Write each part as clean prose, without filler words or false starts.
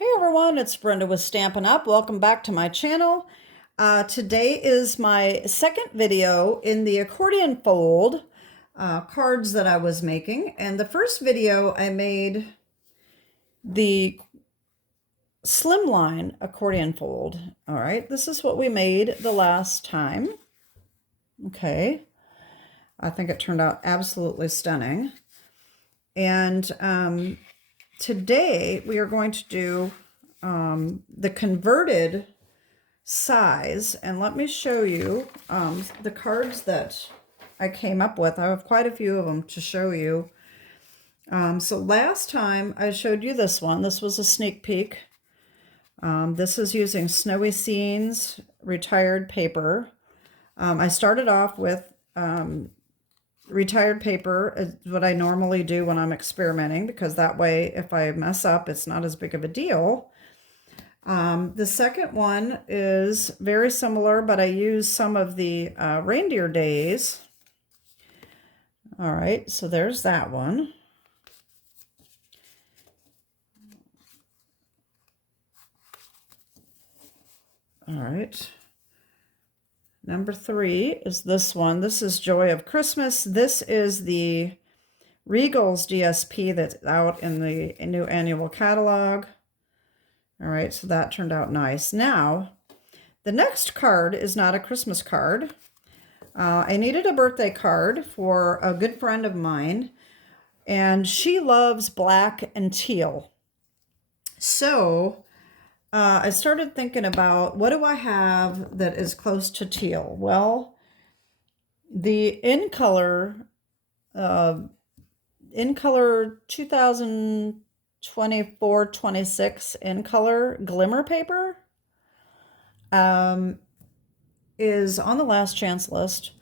Hey everyone, it's Brenda with Stampin' Up. Welcome back to my channel. Today is my second video in the accordion fold cards that I was making. And the first video I made the Slimline Accordion Fold. All right, this is what we made the last time. Okay, I think it turned out absolutely stunning. And today we are going to do the converted size, and let me show you the cards that I came up with. I have quite a few of them to show you. So last time I showed you this one. This was a sneak peek. This is using Snowy Scenes retired paper. I started off with retired paper is what I normally do when I'm experimenting, because that way if I mess up, it's not as big of a deal. The second one is very similar, but I use some of the reindeer days. All right, so there's that one. All right. Number 3 is this one. This is Joy of Christmas. This is the Regal's DSP that's out in the new annual catalog. All right, so that turned out nice. Now, the next card is not a Christmas card. I needed a birthday card for a good friend of mine, and she loves black and teal. So I started thinking about, what do I have that is close to teal? Well, the In Color 2024-26 In Color Glimmer paper is on the last chance list,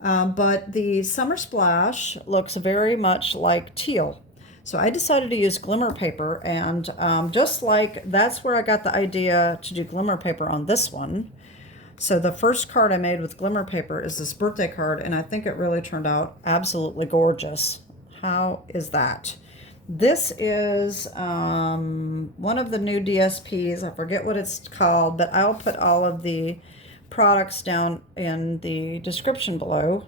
but the Summer Splash looks very much like teal. So I decided to use glimmer paper, and just like that's where I got the idea to do glimmer paper on this one. So the first card I made with glimmer paper is this birthday card, and I think it really turned out absolutely gorgeous. How is that? This is one of the new DSPs. I forget what it's called, but I'll put all of the products down in the description below.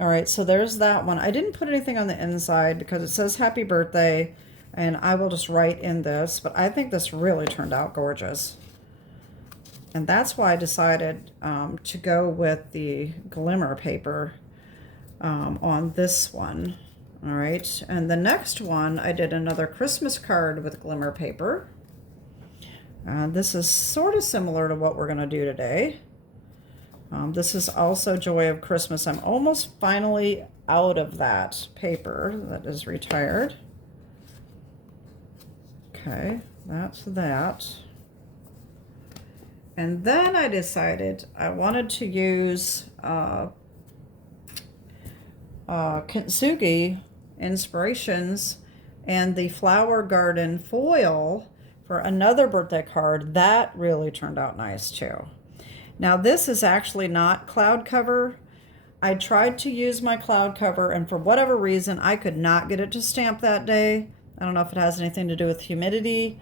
All right, so there's that one. I didn't put anything on the inside because it says happy birthday, and I will just write in this, but I think this really turned out gorgeous. And that's why I decided to go with the glimmer paper on this one. All right, and the next one, I did another Christmas card with glimmer paper. This is sort of similar to what we're going to do today. This is also Joy of Christmas. I'm almost finally out of that paper that is retired. Okay, that's that. And then I decided I wanted to use Kintsugi Inspirations and the Flower Garden foil for another birthday card. That really turned out nice too. Now this is actually not cloud cover. I tried to use my cloud cover, and for whatever reason I could not get it to stamp that day. I don't know if it has anything to do with humidity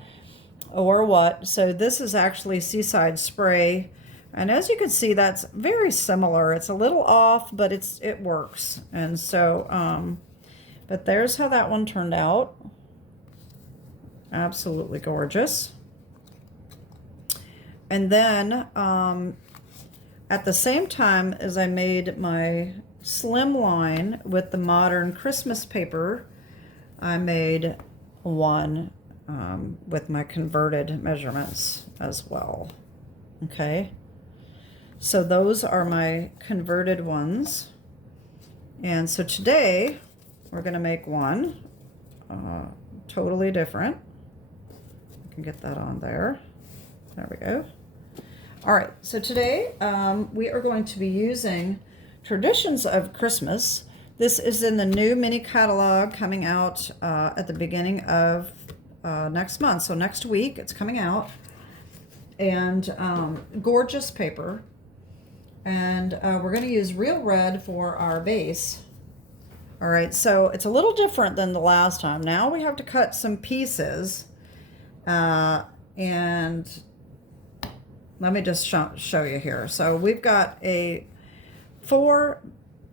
or what. So this is actually Seaside Spray, and as you can see, that's very similar. It's a little off, but it works. And so but there's how that one turned out. Absolutely gorgeous. And then at the same time as I made my Slimline with the modern Christmas paper, I made one with my converted measurements as well. Okay, so those are my converted ones. And so today we're going to make one totally different. I can get that on there. There we go. All right, so today we are going to be using Traditions of Christmas. This is in the new mini catalog coming out at the beginning of next month. So next week it's coming out. And gorgeous paper. And we're going to use Real Red for our base. All right, so it's a little different than the last time. Now we have to cut some pieces And let me just show you here. So we've got a 4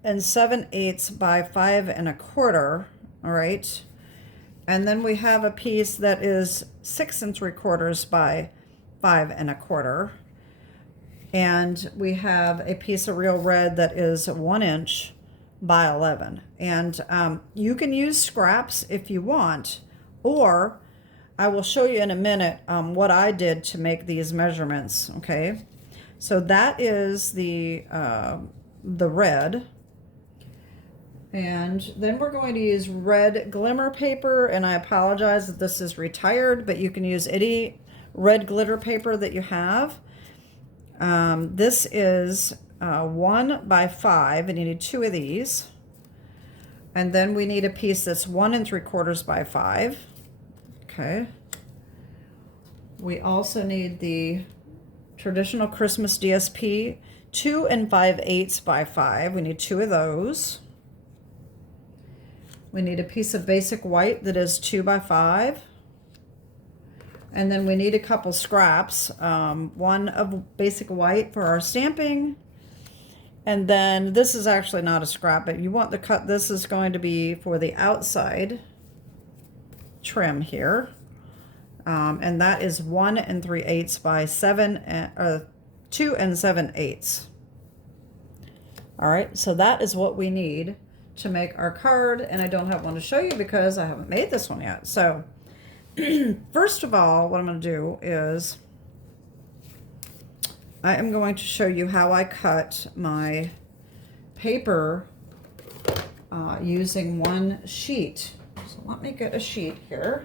7/8 by 5 1/4, all right? And then we have a piece that is 6 3/4 by 5 1/4. And we have a piece of real red that is 1 inch by 11. And you can use scraps if you want, or I will show you in a minute what I did to make these measurements, okay? So that is the red. And then we're going to use red glimmer paper, and I apologize that this is retired, but you can use any red glitter paper that you have. This is 1 by 5, and you need 2 of these. And then we need a piece that's 1 3/4 by 5. Okay. We also need the traditional Christmas DSP, 2 5/8 by 5. We need 2 of those. We need a piece of basic white that is 2 by 5. And then we need a couple scraps, one of basic white for our stamping. And then this is actually not a scrap, but you want the cut. This is going to be for the outside trim here. And that is 1 3/8 by 2 7/8. All right, so that is what we need to make our card. And I don't have one to show you because I haven't made this one yet. So first of all, what I'm going to do is I am going to show you how I cut my paper using one sheet. So let me get a sheet here.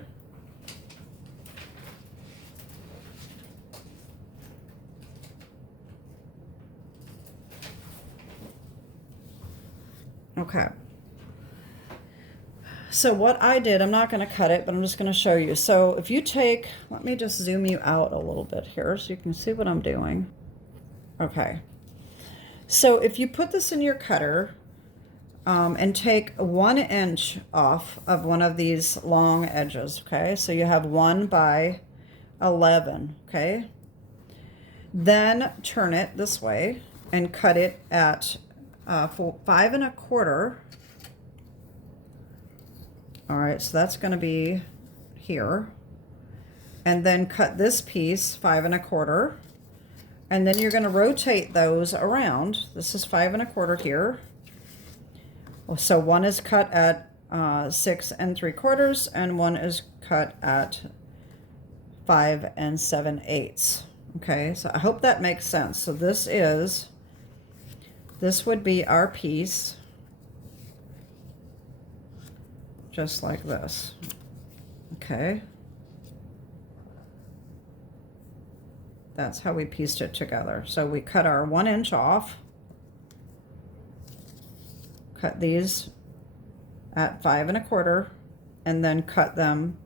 Okay. So what I did, I'm not going to cut it, but I'm just going to show you. So if you take, let me just zoom you out a little bit here so you can see what I'm doing. Okay. So if you put this in your cutter and take 1 inch off of one of these long edges, okay? So you have 1 by 11, okay? Then turn it this way and cut it at 5 1/4. All right, so that's going to be here. And then cut this piece 5 1/4. And then you're going to rotate those around. This is 5 1/4 here. So one is cut at 6 3/4, and one is cut at 5 7/8. Okay, so I hope that makes sense. So this would be our piece, just like this. Okay. That's how we pieced it together. So we cut our 1 inch off, cut these at 5 1/4, and then cut them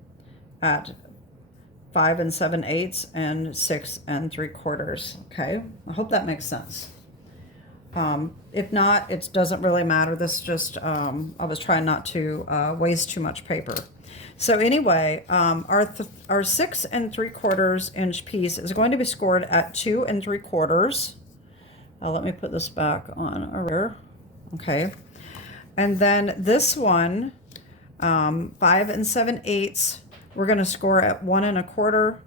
at 5 7/8 and 6 3/4. Okay, I hope that makes sense. If not, it doesn't really matter. This just, I was trying not to waste too much paper. So anyway, our 6 3/4 inch piece is going to be scored at 2 3/4. Let me put this back on here. Okay. And then this one, 5 7/8, we're going to score at 1 1/4,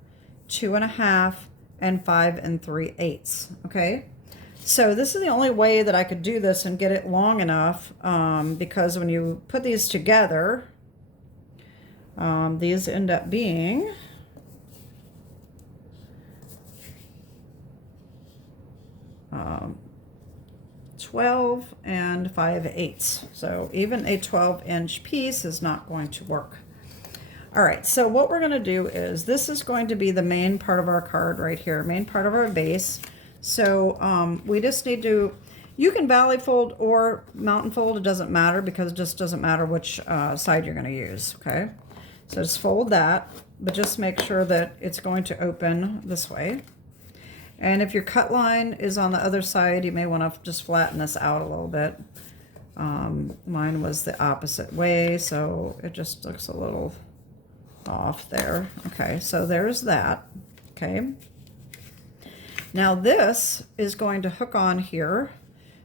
2 1/2, and 5 3/8. Okay. So this is the only way that I could do this and get it long enough, because when you put these together, these end up being 12 and 5/8. So even a 12-inch piece is not going to work. All right, so what we're going to do is, this is going to be the main part of our card right here, main part of our base. So we just need to, you can valley fold or mountain fold, it doesn't matter, because it just doesn't matter which side you're going to use, okay? So just fold that, but just make sure that it's going to open this way. And if your cut line is on the other side, you may want to just flatten this out a little bit. Mine was the opposite way, so it just looks a little off there. Okay, so there's that. Okay. Now this is going to hook on here.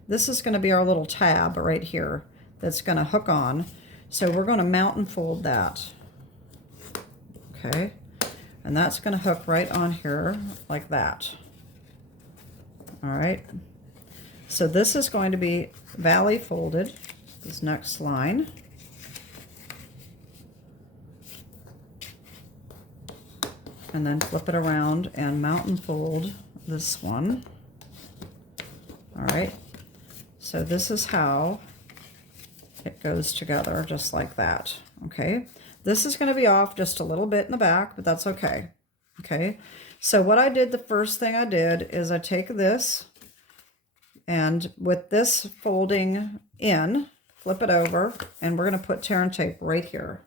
This is going to be our little tab right here that's going to hook on. So we're going to mount and fold that. Okay. And that's going to hook right on here like that. All right. So this is going to be valley folded, this next line. And then flip it around and mount and fold this one. All right. So this is how it goes together, just like that. Okay. This is going to be off just a little bit in the back, but that's okay. Okay. So what I did, the first thing I did is I take this, and with this folding in, flip it over, and we're going to put tear and tape right here.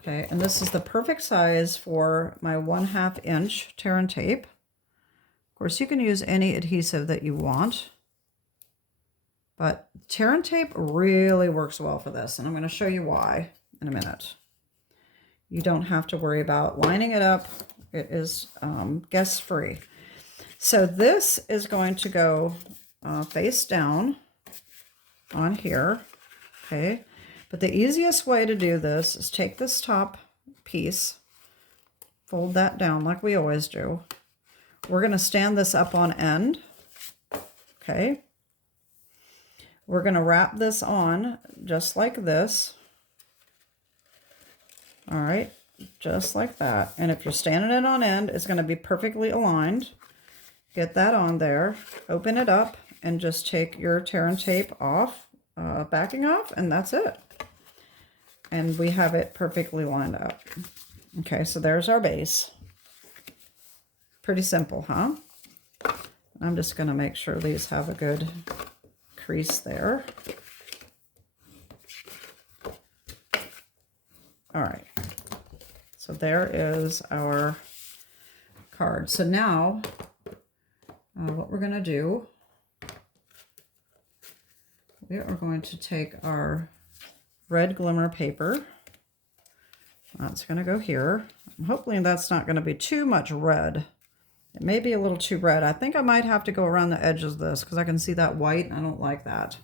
Okay, and this is the perfect size for my 1/2 inch tear and tape. Of course, you can use any adhesive that you want, but tear and tape really works well for this, and I'm going to show you why in a minute. You don't have to worry about lining it up. It is guest free. So this is going to go face down on here, okay? But the easiest way to do this is take this top piece, fold that down like we always do. We're going to stand this up on end, okay? We're going to wrap this on just like this. All right, just like that. And if you're standing it on end, it's going to be perfectly aligned. Get that on there, open it up, and just take your tear and tape off, backing off, and that's it. And we have it perfectly lined up. Okay, so there's our base. Pretty simple, huh? I'm just going to make sure these have a good crease there. All right. So there is our card. So now what we're going to do, we are going to take our red glimmer paper. That's going to go here. Hopefully that's not going to be too much red. It may be a little too red. I think I might have to go around the edges of this because I can see that white and I don't like that.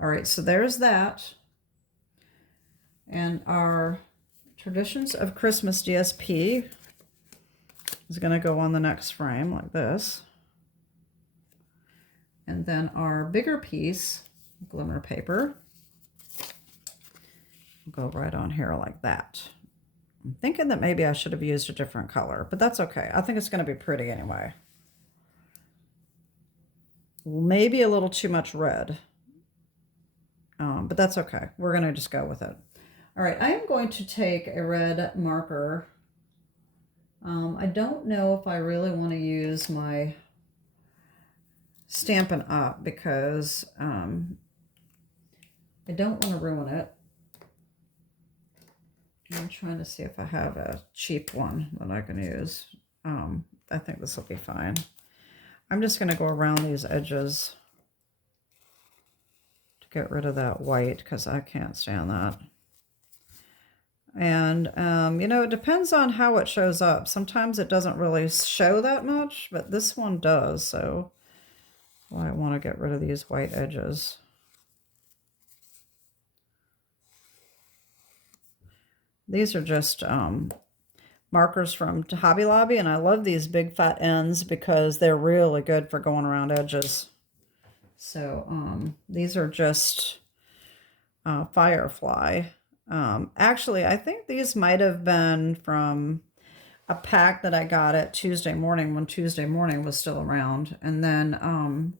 All right, so there's that. And our Traditions of Christmas DSP is going to go on the next frame like this. And then our bigger piece, glimmer paper, will go right on here like that. I'm thinking that maybe I should have used a different color, but that's okay. I think it's going to be pretty anyway. Maybe a little too much red, but that's okay. We're going to just go with it. All right, I am going to take a red marker. I don't know if I really want to use my Stampin' Up because I don't want to ruin it. I'm trying to see if I have a cheap one that I can use. I think this will be fine. I'm just going to go around these edges to get rid of that white because I can't stand that. And, you know, it depends on how it shows up. Sometimes it doesn't really show that much, but this one does. So I want to get rid of these white edges. These are just markers from Hobby Lobby, and I love these big fat ends because they're really good for going around edges. So these are just Firefly. Actually, I think these might have been from a pack that I got at Tuesday morning when Tuesday morning was still around. And then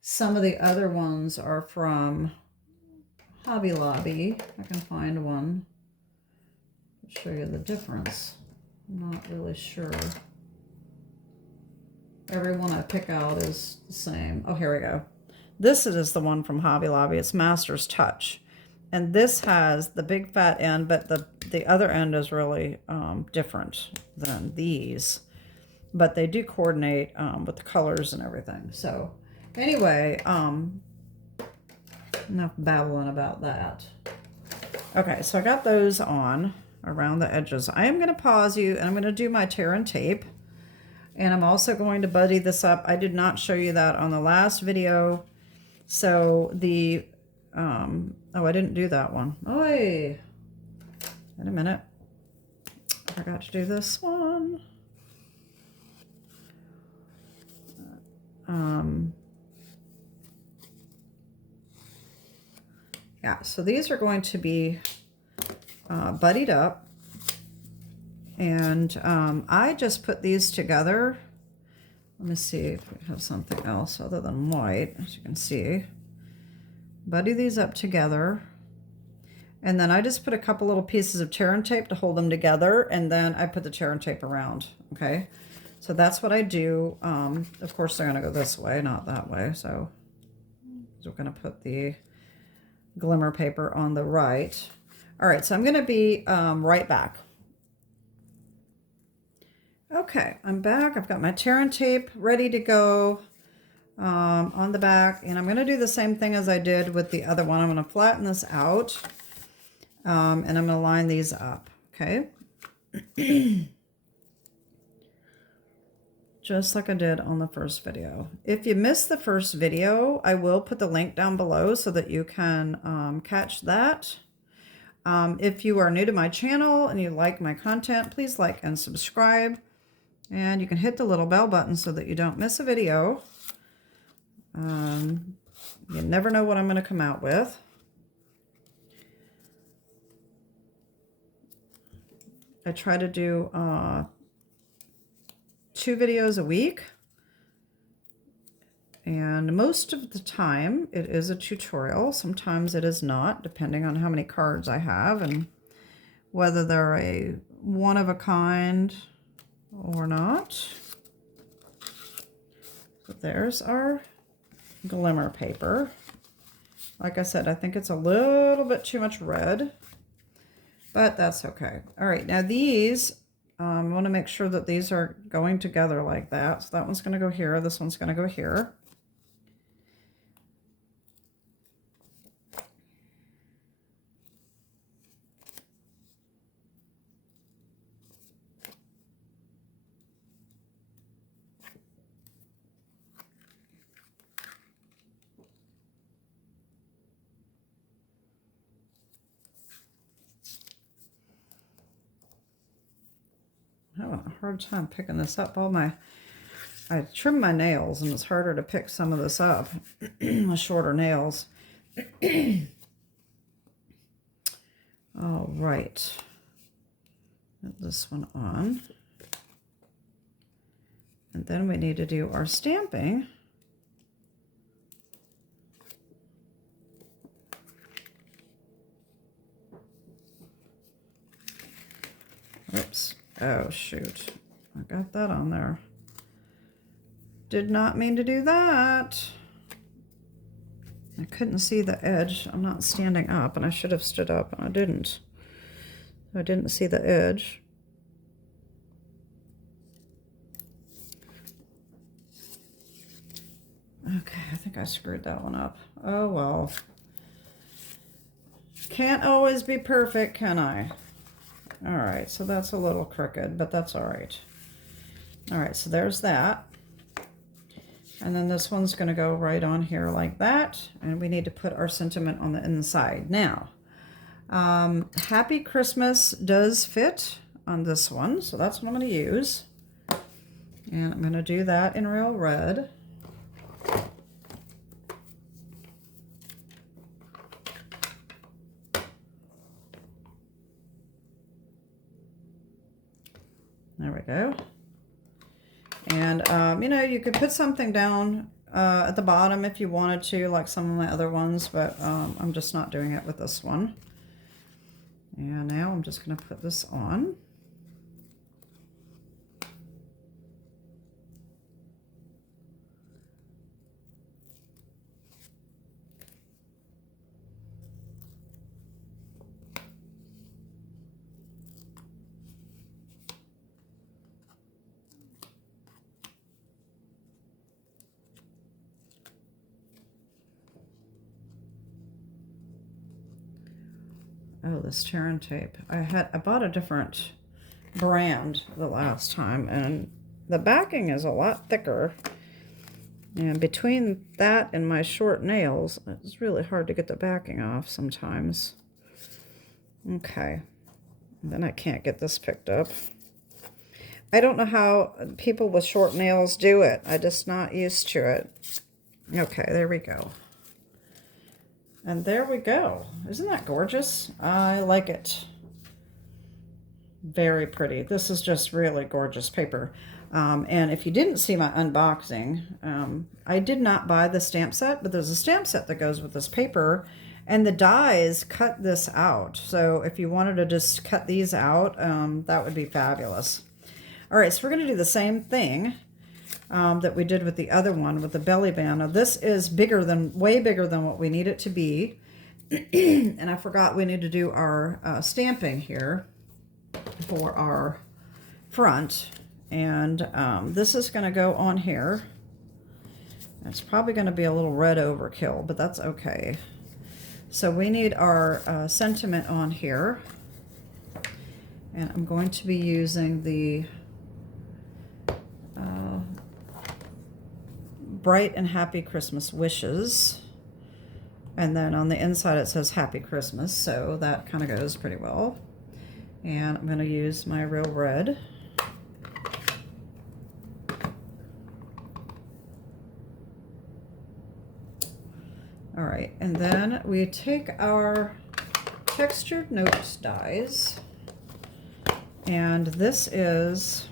some of the other ones are from Hobby Lobby. I can find one. I'll show you the difference. I'm not really sure. Every one I pick out is the same. Oh, here we go. This is the one from Hobby Lobby. It's Master's Touch. And this has the big fat end, but the other end is really different than these. But they do coordinate with the colors and everything. So anyway, enough babbling about that. Okay, so I got those on. around the edges. I am going to pause you and I'm going to do my tear and tape. And I'm also going to buddy this up. I did not show you that on the last video. So the, oh, I didn't do that one. Oh, wait a minute. I forgot to do this one. Yeah, so these are going to be buddied up. And I just put these together. Let me see if we have something else other than white, as you can see. Buddy these up together. And then I just put a couple little pieces of tear and tape to hold them together. And then I put the tear and tape around, okay? So that's what I do. Of course, they're going to go this way, not that way. So we're going to put the glimmer paper on the right. All right, so I'm going to be right back. Okay, I'm back. I've got my tear and tape ready to go on the back. And I'm going to do the same thing as I did with the other one. I'm going to flatten this out. And I'm going to line these up, okay? Just like I did on the first video. If you missed the first video, I will put the link down below so that you can catch that. If you are new to my channel and you like my content, please like and subscribe. And you can hit the little bell button so that you don't miss a video. You never know what I'm going to come out with. I try to do 2 videos a week, and most of the time it is a tutorial. Sometimes it is not, depending on how many cards I have and whether they're a one-of-a-kind or not. So there's our glimmer paper. Like I said, I think it's a little bit too much red, but that's okay. All right, now these, I want to make sure that these are going together like that. So that one's going to go here. This one's going to go here. I'm having a hard time picking this up. I trimmed my nails and it's harder to pick some of this up with shorter nails. All right. Put this one on. And then we need to do our stamping. Oops. Oh, shoot. I got that on there. Did not mean to do that. I couldn't see the edge. I'm not standing up, and I should have stood up, and I didn't. I didn't see the edge. Okay, I think I screwed that one up. Oh, well. Can't always be perfect, can I? All right, so that's a little crooked, but that's all right. All right, so there's that. And then this one's going to go right on here like that. And we need to put our sentiment on the inside. Now, Happy Christmas does fit on this one, so that's what I'm going to use. And I'm going to do that in real red. There we go. And, you know, you could put something down at the bottom if you wanted to, like some of my other ones, but I'm just not doing it with this one. And now I'm just going to put this on. Oh, this tear and tape. I bought a different brand the last time, and the backing is a lot thicker. And between that and my short nails, it's really hard to get the backing off sometimes. Okay. And then I can't get this picked up. I don't know how people with short nails do it. I'm just not used to it. Okay, there we go. And there we go. Isn't that gorgeous? I like it. Very pretty. This is just really gorgeous paper. And if you didn't see my unboxing, I did not buy the stamp set, but there's a stamp set that goes with this paper, and the dies cut this out. So if you wanted to just cut these out, that would be fabulous. All right, so we're going to do the same thing that we did with the other one with the belly band. Now this is way bigger than what we need it to be. And I forgot we need to do our stamping here for our front. And this is going to go on here. It's probably going to be a little red overkill, but that's okay. So we need our sentiment on here. And I'm going to be using the Bright and Happy Christmas Wishes. And then on the inside it says Happy Christmas, so that kind of goes pretty well. And I'm going to use my real red. All right, and then we take our textured notes dies, and this is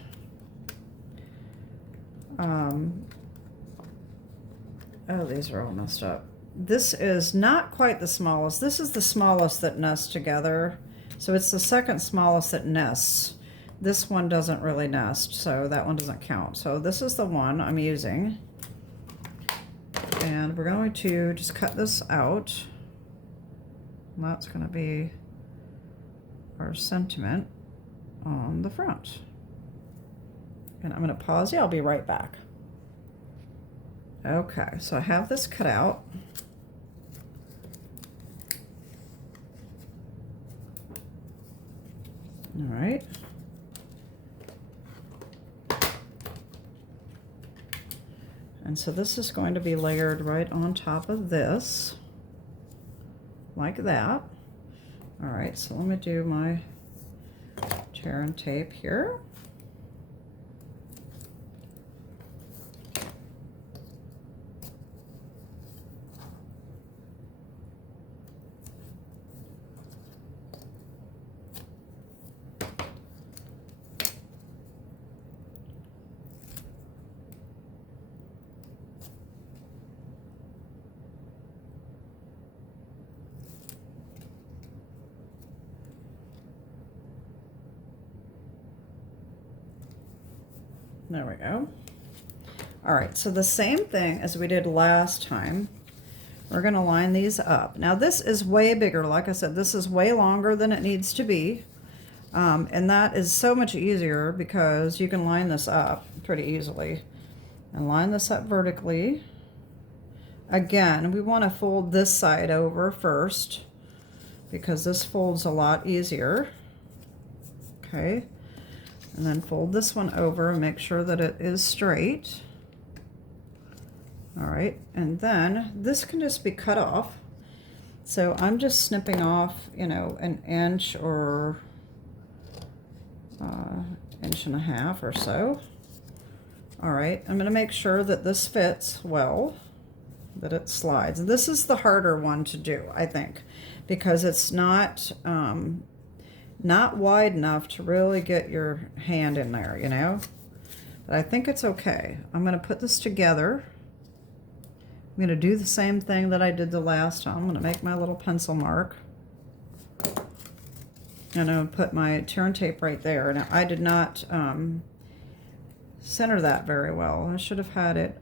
oh, these are all messed up. This is not quite the smallest. This is the smallest that nests together, so it's the second smallest that nests. This one doesn't really nest, so that one doesn't count. So this is the one I'm using. And we're going to just cut this out. And that's going to be our sentiment on the front. And I'm going to pause. Yeah, I'll be right back. Okay, so I have this cut out. All right. And so this is going to be layered right on top of this, like that. All right, so let me do my tear and tape here. There we go. All right, so the same thing as we did last time, we're going to line these up. Now this is way bigger. Like I said, this is way longer than it needs to be. And that is so much easier because you can line this up pretty easily. And line this up vertically. Again, we want to fold this side over first because this folds a lot easier. Okay. And then fold this one over and make sure that it is straight. All right, and then this can just be cut off. So I'm just snipping off, you know, an inch or inch and a half or so. All right, I'm going to make sure that this fits well, that it slides. This is the harder one to do, I think, because it's not wide enough to really get your hand in there, you know? But I think it's okay. I'm going to put this together. I'm going to do the same thing that I did the last time. I'm going to make my little pencil mark. And I'm going to put my tear and tape right there. Now, I did not center that very well. I should have had it,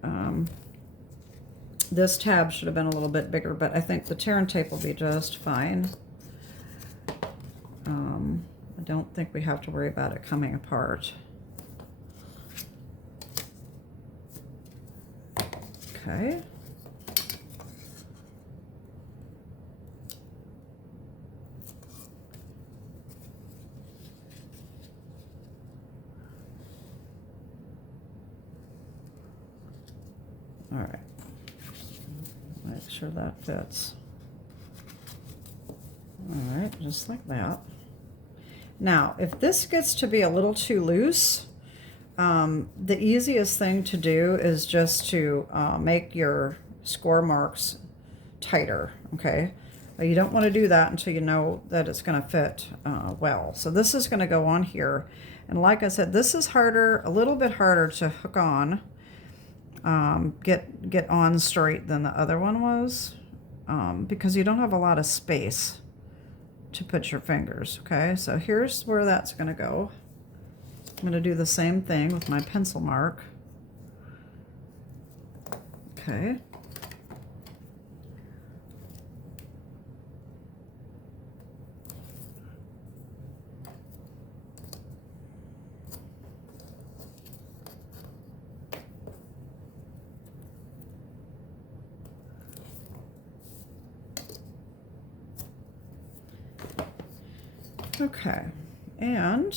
this tab should have been a little bit bigger, but I think the tear and tape will be just fine. I don't think we have to worry about it coming apart. Okay. All right. Make sure that fits. All right, just like that. Now, if this gets to be a little too loose, the easiest thing to do is just to make your score marks tighter, okay? But you don't want to do that until you know that it's going to fit well. So this is going to go on here. And like I said, this is harder, a little bit harder to hook on, get on straight than the other one was, because you don't have a lot of space to put your fingers, okay? So here's where that's going to go. I'm going to do the same thing with my pencil mark. Okay. Okay, and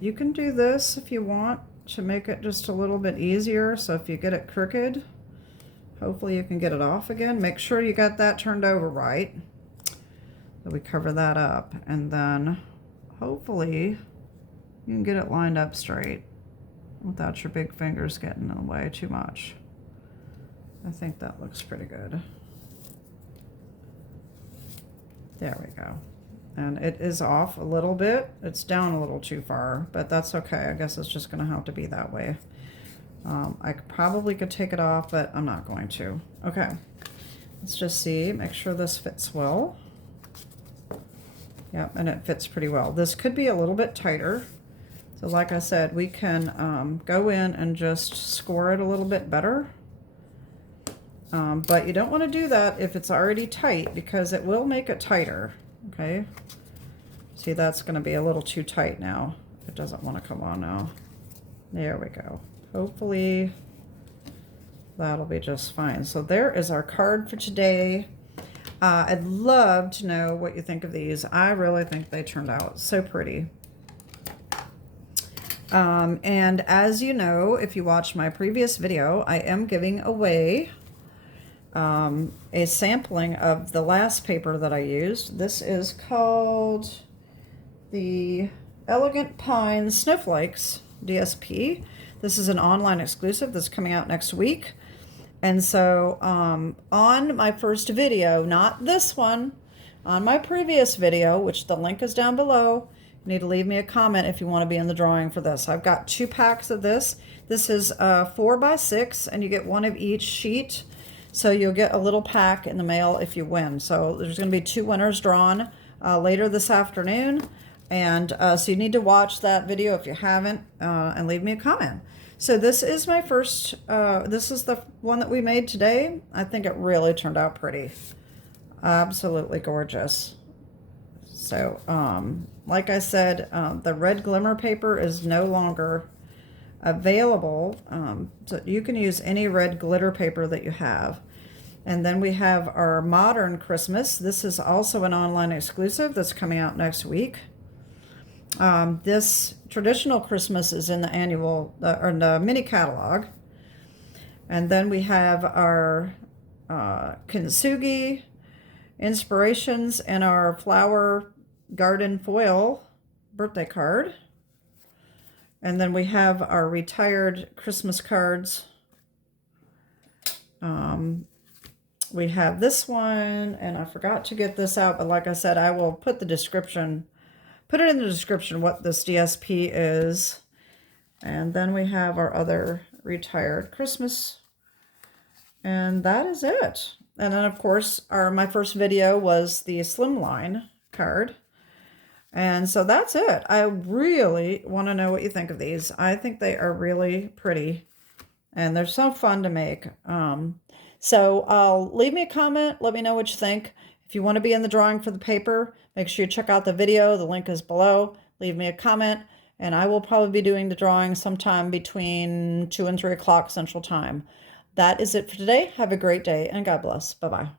you can do this if you want to make it just a little bit easier. So if you get it crooked, hopefully you can get it off again. Make sure you got that turned over right. So we cover that up, and then hopefully you can get it lined up straight without your big fingers getting in the way too much. I think that looks pretty good. There we go. And it is off a little bit. It's down a little too far, but that's okay. I guess it's just gonna have to be that way. I probably could take it off, but I'm not going to. Okay, let's just see, make sure this fits well. Yep, and it fits pretty well. This could be a little bit tighter. So like I said, we can go in and just score it a little bit better. But you don't want to do that if it's already tight, because it will make it tighter. Okay, see, that's going to be a little too tight now. It doesn't want to come on now. There we go. Hopefully that'll be just fine. So there is our card for today. I'd love to know what you think of these. I really think they turned out so pretty. And as you know, if you watched my previous video, I am giving away a sampling of the last paper that I used. This is called the Elegant Pine Snowflakes DSP. This is an online exclusive that's coming out next week. And so on my first video, not this one, on my previous video, which the link is down below, you need to leave me a comment if you want to be in the drawing for this. I've got 2 packs of this. This is 4 by 6, and you get 1 of each sheet. So you'll get a little pack in the mail if you win. So there's going to be 2 winners drawn later this afternoon. And so you need to watch that video if you haven't, and leave me a comment. So this is my first, this is the one that we made today. I think it really turned out pretty. Absolutely gorgeous. So like I said, the red glimmer paper is no longer available, so you can use any red glitter paper that you have. And then we have our modern Christmas. This is also an online exclusive that's coming out next week. This traditional Christmas is in the annual or the mini catalog. And then we have our kintsugi inspirations and our flower garden foil birthday card. And then we have our retired Christmas cards. We have this one, and I forgot to get this out, but like I said, I will put the description, put it in the description what this DSP is. And then we have our other retired Christmas. And that is it. And then of course, my first video was the Slimline card. And so that's it. I really want to know what you think of these. I think they are really pretty, and they're so fun to make. So leave me a comment. Let me know what you think. If you want to be in the drawing for the paper, make sure you check out the video. The link is below. Leave me a comment, and I will probably be doing the drawing sometime between 2 and 3 o'clock Central Time. That is it for today. Have a great day, and God bless. Bye-bye.